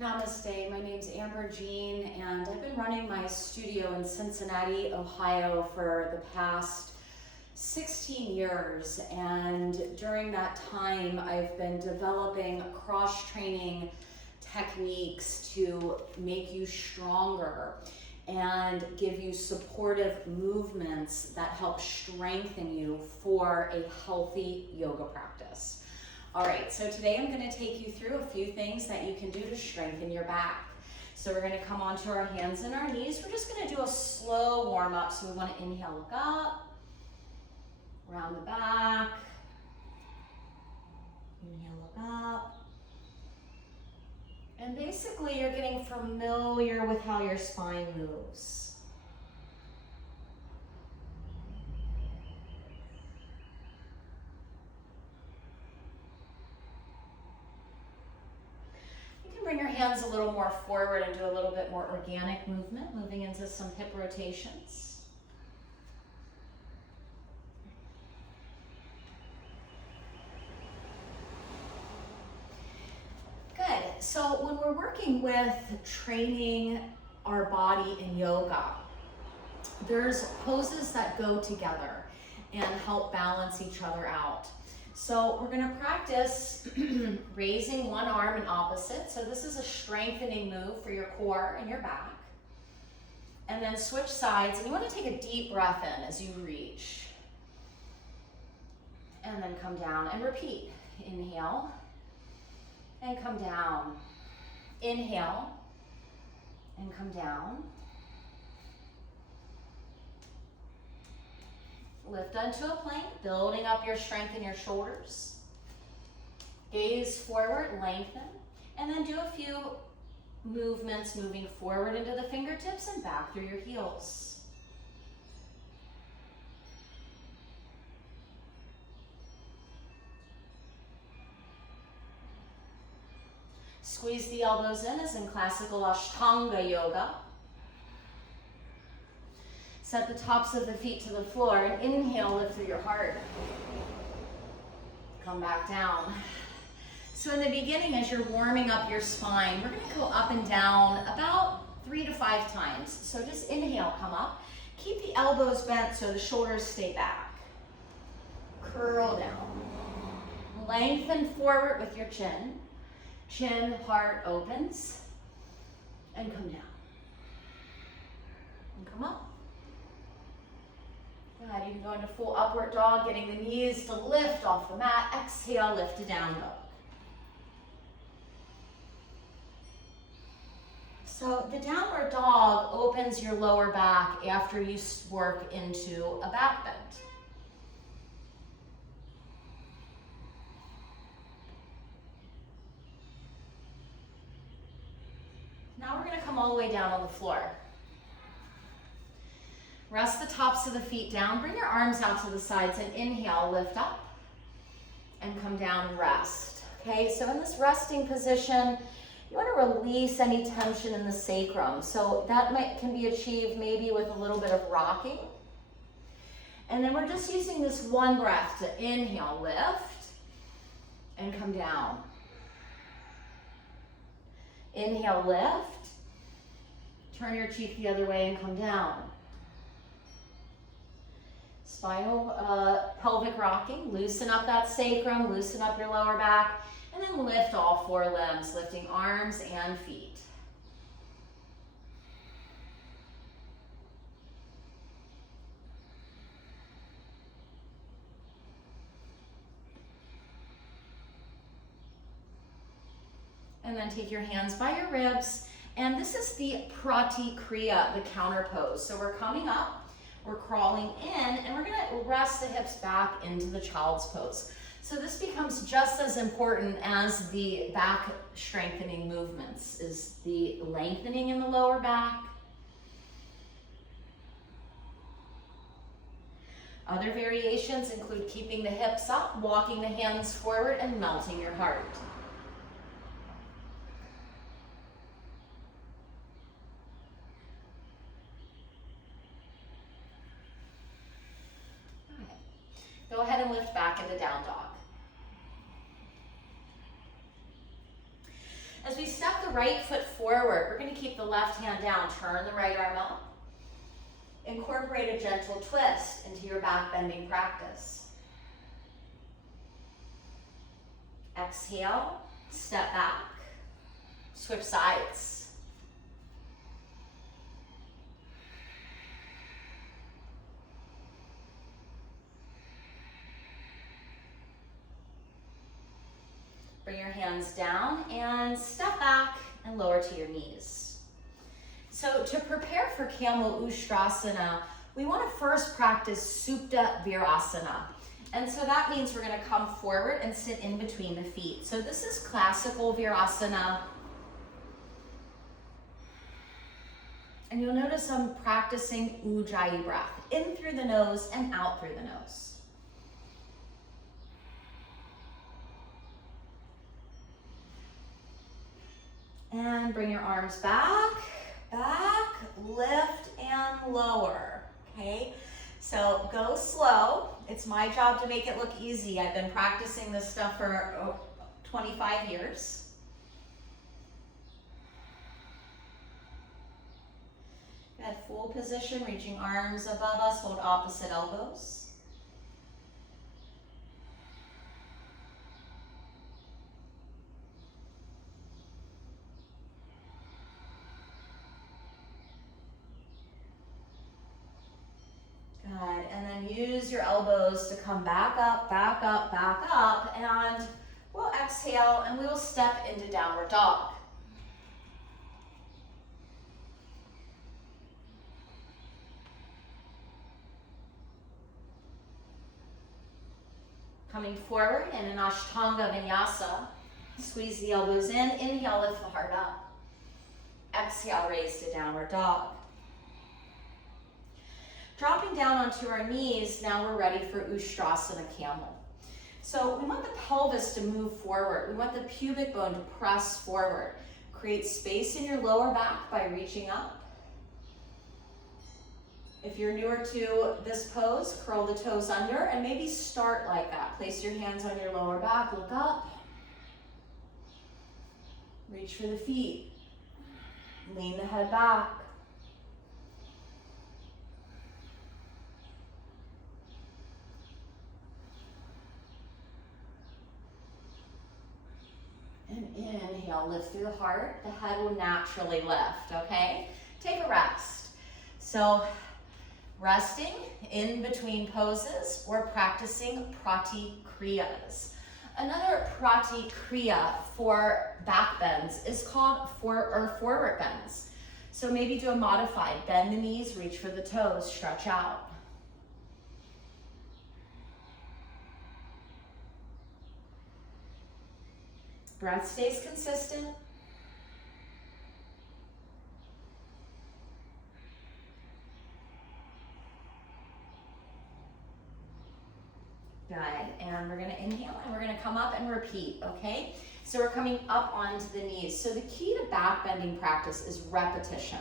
Namaste, my name's Amber Jean, and I've been running my studio in Cincinnati, Ohio for the past 16 years, and during that time I've been developing cross-training techniques to make you stronger and give you supportive movements that help strengthen you for a healthy yoga practice. All right, so today I'm going to take you through a few things that you can do to strengthen your back. So we're going to come onto our hands and our knees. We're just going to do a slow warm up. So we want to inhale, look up, round the back, inhale, look up. And basically you're getting familiar with how your spine moves. Bring your hands a little more forward and do a little bit more organic movement, moving into some hip rotations. Good. So when we're working with training our body in yoga, there's poses that go together and help balance each other out. So we're going to practice raising one arm and opposite. So this is a strengthening move for your core and your back. And then switch sides, and you want to take a deep breath in as you reach. And then come down and repeat. Inhale and come down. Inhale and come down. Lift onto a plank, building up your strength in your shoulders. Gaze forward, lengthen, and then do a few movements moving forward into the fingertips and back through your heels. Squeeze the elbows in as in classical Ashtanga yoga. Set the tops of the feet to the floor and inhale, lift through your heart. Come back down. So in the beginning, as you're warming up your spine, we're going to go up and down about 3 to 5 times. So just inhale, come up. Keep the elbows bent so the shoulders stay back. Curl down. Lengthen forward with your chin. Chin, heart opens. And come down. And come up. Good. You can go into full upward dog, getting the knees to lift off the mat. Exhale, lift to down dog. So the downward dog opens your lower back after you work into a back bend. Now we're going to come all the way down on the floor. Rest the tops of the feet down. Bring your arms out to the sides and inhale, lift up and come down and rest. Okay, so in this resting position, you want to release any tension in the sacrum. So that can be achieved maybe with a little bit of rocking. And then we're just using this one breath to inhale, lift, and come down. Inhale, lift. Turn your cheek the other way and come down. Spinal pelvic rocking, loosen up that sacrum, loosen up your lower back, and then lift all 4 limbs, lifting arms and feet. And then take your hands by your ribs, and this is the Pratikriya, the counter pose. So we're coming up. We're crawling in, and we're going to rest the hips back into the child's pose. So this becomes just as important as the back strengthening movements, is the lengthening in the lower back. Other variations include keeping the hips up, walking the hands forward, and melting your heart. Go ahead and lift back into down dog. As we step the right foot forward, we're going to keep the left hand down. Turn the right arm up. Incorporate a gentle twist into your back bending practice. Exhale, step back, switch sides. Bring your hands down and step back and lower to your knees. So to prepare for Camel Ustrasana, we want to first practice Supta Virasana. And so that means we're going to come forward and sit in between the feet. So this is classical Virasana. And you'll notice I'm practicing Ujjayi breath, in through the nose and out through the nose. And bring your arms back, lift and lower, okay? So go slow. It's my job to make it look easy. I've been practicing this stuff for 25 years. Good, full position, reaching arms above us, hold opposite elbows. Good, and then use your elbows to come back up, and we'll exhale and we will step into downward dog. Coming forward in an Ashtanga Vinyasa, squeeze the elbows in, inhale, lift the heart up. Exhale, raise to downward dog. Dropping down onto our knees, now we're ready for Ustrasana Camel. So we want the pelvis to move forward. We want the pubic bone to press forward. Create space in your lower back by reaching up. If you're newer to this pose, curl the toes under and maybe start like that. Place your hands on your lower back, look up. Reach for the feet. Lean the head back. And inhale, lift through the heart. The head will naturally lift, okay? Take a rest. So resting in between poses or practicing pratikriyas. Another pratikriya for back bends is called forward bends. So maybe do a modified, bend the knees, reach for the toes, stretch out. Breath stays consistent. Good, and we're gonna inhale and we're gonna come up and repeat, okay? So we're coming up onto the knees. So the key to back bending practice is repetition.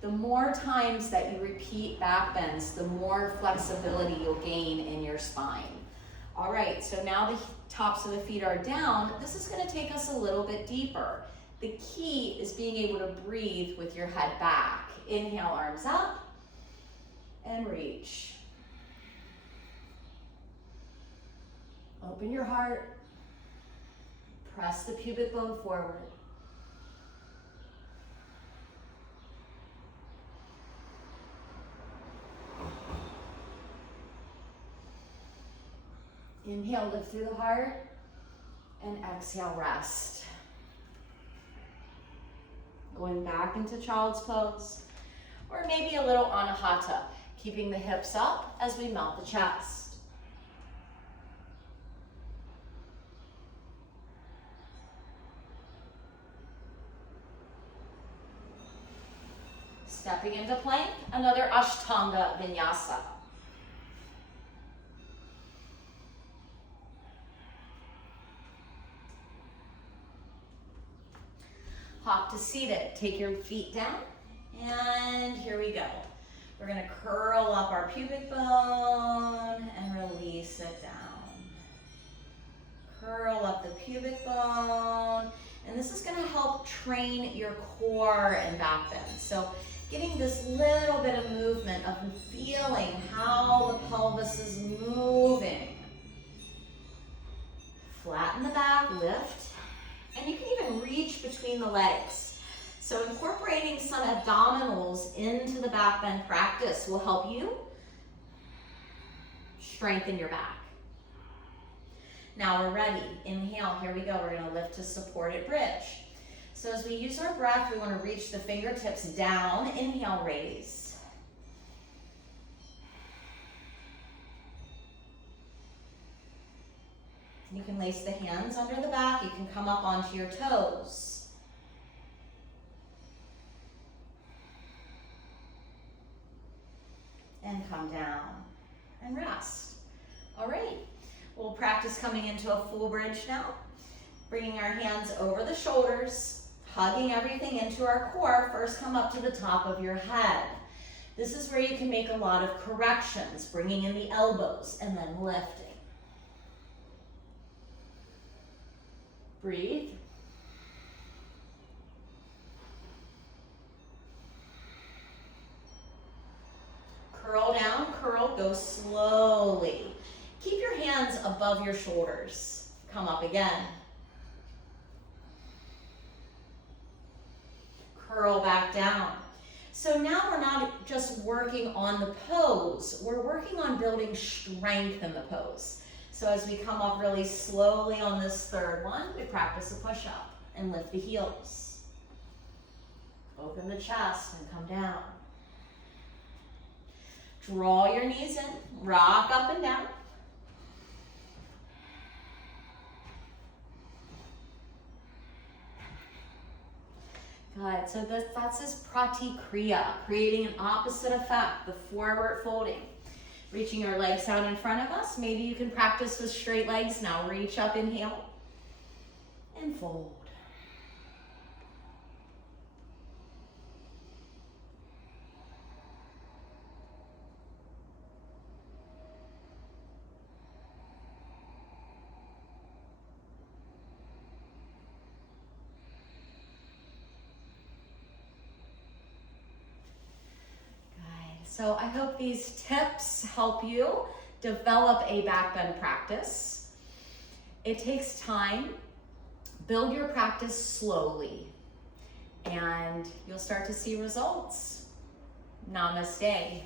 The more times that you repeat back bends, the more flexibility you'll gain in your spine. All right, so now the tops of the feet are down. This is gonna take us a little bit deeper. The key is being able to breathe with your head back. Inhale, arms up, and reach. Open your heart. Press the pubic bone forward. Inhale, lift through the heart, and exhale, rest. Going back into child's pose, or maybe a little anahata, keeping the hips up as we melt the chest. Stepping into plank, another Ashtanga Vinyasa. Hop to seated. Take your feet down, and here we go. We're gonna curl up our pubic bone and release it down. Curl up the pubic bone And this is gonna help train your core and back bend. So getting this little bit of movement of feeling how the pelvis is moving. Flatten the back, lift, and you can even reach between the legs. So incorporating some abdominals into the back bend practice will help you strengthen your back. Now we're ready. Inhale, here we go. We're gonna lift to supported bridge. So as we use our breath, we wanna reach the fingertips down. Inhale, raise. You can lace the hands under the back. You can come up onto your toes. And come down and rest. All right, we'll practice coming into a full bridge now. Bringing our hands over the shoulders, hugging everything into our core. First, come up to the top of your head. This is where you can make a lot of corrections, bringing in the elbows and then lifting. Breathe. Curl down, curl, go slowly. Keep your hands above your shoulders. Come up again. Curl back down. So now we're not just working on the pose, we're working on building strength in the pose. So as we come up really slowly on this third one, we practice a push-up and lift the heels. Open the chest and come down. Draw your knees in, rock up and down. Good, so that's this pratikriya, creating an opposite effect, the forward folding. Reaching our legs out in front of us. Maybe you can practice with straight legs now. Reach up, inhale, and fold. So I hope these tips help you develop a back bend practice. It takes time. Build your practice slowly, and you'll start to see results. Namaste.